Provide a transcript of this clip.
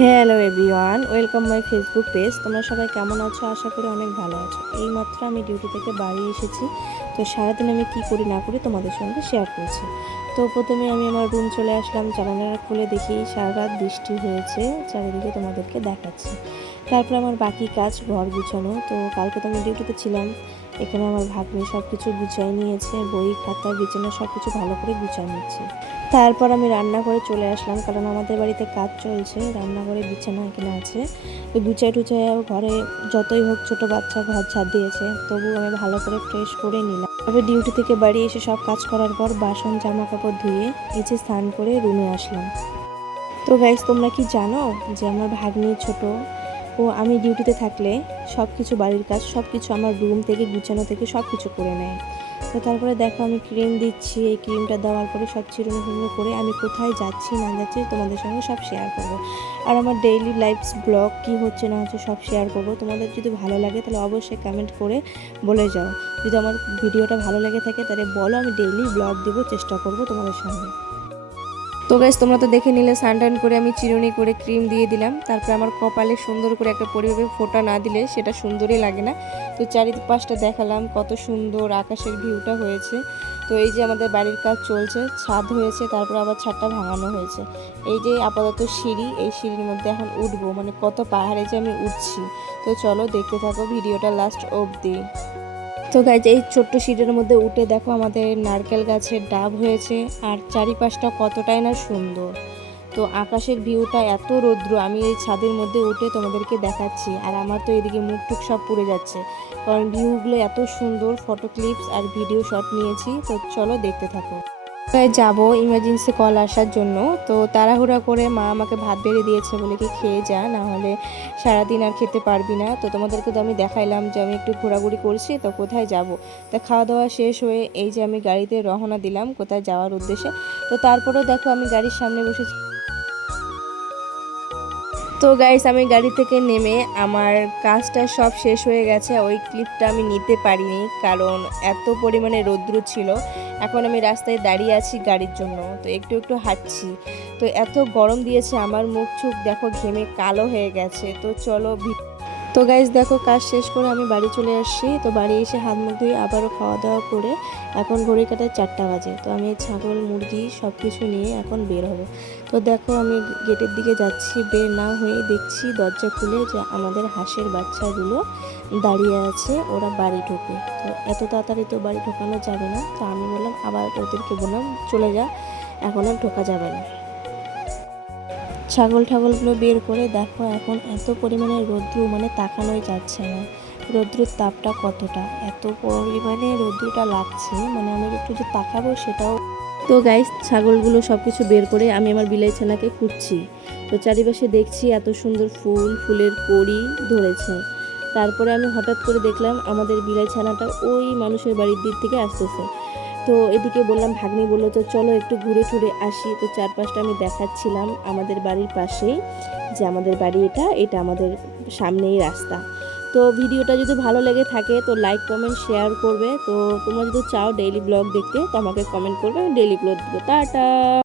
Hello everyone, welcome my Facebook page. তোমরা সবাই কেমন আছো? আশা করি অনেক ভালো আছো। এইমাত্র আমি ডিউটি থেকে বাড়ি এসেছি। তো সারাদিন আমি কি করি না করি তোমাদের সঙ্গে শেয়ার করছি। তো প্রথমে আমি আমার রুম চলে আসলাম, জানালাটা খুলে দেখি সারা রাত বৃষ্টি হয়েছে, চারিদিকে তোমাদেরকে দেখাচ্ছি। তারপর আমার বাকি কাজ ঘর গুছানো। তো কালকে তো আমি ডিউটিতে ছিলাম, এখানে আমার ভাগ্নি সব কিছু গুছিয়ে নিয়েছে, বই খাতা বিছানা সব কিছু ভালো করে গুছিয়ে নিচ্ছে। তারপর আমি রান্নাঘরে চলে আসলাম, কারণ আমাদের বাড়িতে কাজ চলছে, রান্নাঘরে বিছানা এখানে আছে। তো গুছাই টুচাই ঘরে যতই হোক ছোট বাচ্চা ঘর ঝাড় দিয়েছে, তবু আমি ভালো করে ফ্রেশ করে নিলাম। তবে ডিউটি থেকে বাড়ি এসে সব কাজ করার পর বাসন জামা কাপড় ধুয়ে নিচে স্নান করে রুমে আসলাম। তো গাইস, তোমরা কি জানো যে আমার ভাগ্নি ছোট, ও আমি ডিউটিতে থাকলে সব কিছু বাড়ির কাজ সব কিছু আমার রুম থেকে গুছানো থেকে সব কিছু করে নেয়। তো তারপরে দেখো আমি ক্রিম দিচ্ছি, এই ক্রিমটা দেওয়ার পরে সব চিরুনি করে আমি কোথায় যাচ্ছি না যাচ্ছি তোমাদের সঙ্গে সব শেয়ার করব। আর আমার ডেইলি লাইফস ব্লগ কী হচ্ছে না হচ্ছে সব শেয়ার করব। তোমাদের যদি ভালো লাগে তাহলে অবশ্যই কমেন্ট করে বলে যাও। যদি আমার ভিডিওটা ভালো লেগে থাকে তাহলে বলো, আমি ডেইলি ব্লগ দেবো, চেষ্টা করব তোমাদের সঙ্গে। তো গাইস, তোমরা তো দেখে নিলে স্নান করে আমি চিরুনি করে ক্রিম দিয়ে দিলাম। তারপরে আমার কপালে সুন্দর করে একটা পরিভাবে ফোঁটা না দিলে সেটা সুন্দরই লাগে না। তো চারিপাশটা দেখালাম কত সুন্দর আকাশের ভিউটা হয়েছে। তো এই যে আমাদের বাড়ির কাজ চলছে, ছাদ হয়েছে, তারপর আবার ছাদটা ভাঙানো হয়েছে। এই যে আপাতত সিঁড়ি, এই সিঁড়ির মধ্যে এখন উঠবো, মানে কত পাহাড়ে যে আমি উঠছি। তো চলো দেখতে থাকো ভিডিওটা লাস্ট অবধি। তো গাইজ, এই ছোট্ট সিটের মধ্যে উঠে দেখো আমাদের নারকেল গাছের ডাব হয়েছে, আর চারিপাশটা কতটাই না সুন্দর। তো আকাশের ভিউটা এত রৌদ্র, আমি এই ছাদের মধ্যে উঠে তোমাদেরকে দেখাচ্ছি, আর আমার তো এদিকে মুখ টুক সব পুড়ে যাচ্ছে, কারণ ভিউগুলো এত সুন্দর। ফটো ক্লিপস আর ভিডিও শট নিয়েছি। তো চলো দেখতে থাকো। যাব ইমার্জেন্সি কল আসার জন্য। তো তাড়াহুড়া করে মা আমাকে ভাত বেড়ে দিয়েছে, বলে কি খেয়ে যা, না হলে সারাদিন আর খেতে পারবি না। তো তোমাদেরকে তো আমি দেখাইলাম যে আমি একটু ঘোরাঘুরি করছি, তো কোথায় যাব। তা খাওয়া দাওয়া শেষ হয়ে এই যে আমি গাড়িতে রওনা দিলাম কোথায় যাওয়ার উদ্দেশ্যে। তো তারপরেও দেখো আমি গাড়ির সামনে বসেছি। তো গাইস, আমি গাড়ি থেকে নেমে আমার কাজটা সব শেষ হয়ে গেছে, ওই ক্লিপটা আমি নিতে পারিনি কারণ এত পরিমাণে রৌদ্র ছিল। এখন আমি রাস্তায় দাঁড়িয়ে আছি গাড়ির জন্য, তো একটু একটু হাঁটছি। তো এত গরম দিয়েছে, আমার মুখ চুখ দেখো ঘেমে কালো হয়ে গেছে। তো চলো তো গাইস দেখো, কাজ শেষ করে আমি বাড়ি চলে আসছি। তো বাড়ি এসে হাত মুখ ধুয়ে আবারও খাওয়া দাওয়া করে এখন ঘড়ি কাটায় 4টা বাজে। তো আমি ছাগল মুরগি সব কিছু নিয়ে এখন বের হব। তো দেখো আমি গেটের দিকে যাচ্ছি, বের না হয়ে দেখছি দরজা খুলে যে আমাদের হাঁসের বাচ্চাগুলো দাঁড়িয়ে আছে, ওরা বাড়ি ঢোকে। তো এত তাড়াতাড়ি তো বাড়ি ঢোকানো যাবে না, তো আমি বললাম, আবার ওদেরকে বললাম চলে যা, এখন আর ঢোকা যাবে না। ছাগলগুলো বের করে দেখো, এখন এত পরিমাণে রৌদ্র, মানে তাকানোই যাচ্ছে না। রৌদ্রের তাপটা কতটা, এত পরিমাণে রৌদ্রটা লাগছে, মানে আমি একটু যে তাকাবো সেটাও। তো গাইস, ছাগলগুলো সব কিছু বের করে আমি আমার বিলাই ছানাকে খুঁজছি। তো চারিপাশে দেখছি এত সুন্দর ফুলের কড়ি ধরেছে। তারপরে আমি হঠাৎ করে দেখলাম আমাদের বিলাই ছানাটা ওই মানুষের বাড়ির দিক থেকে আসতেছে। তো এদিকে বললাম, ভাগ্নি বললো তো চলো একটু ঘুরে টুরে আসি। তো চারপাশটা আমি দেখাচ্ছিলাম আমাদের বাড়ির পাশেই, যে আমাদের বাড়ি এটা আমাদের সামনেই রাস্তা। তো ভিডিওটা যদি ভালো লেগে থাকে তো লাইক কমেন্ট শেয়ার করবে। তো তোমরা যদি চাও ডেইলি ব্লগ দেখতে তো আমাকে কমেন্ট করবে, ডেইলি ব্লগ দেবো। টাটা।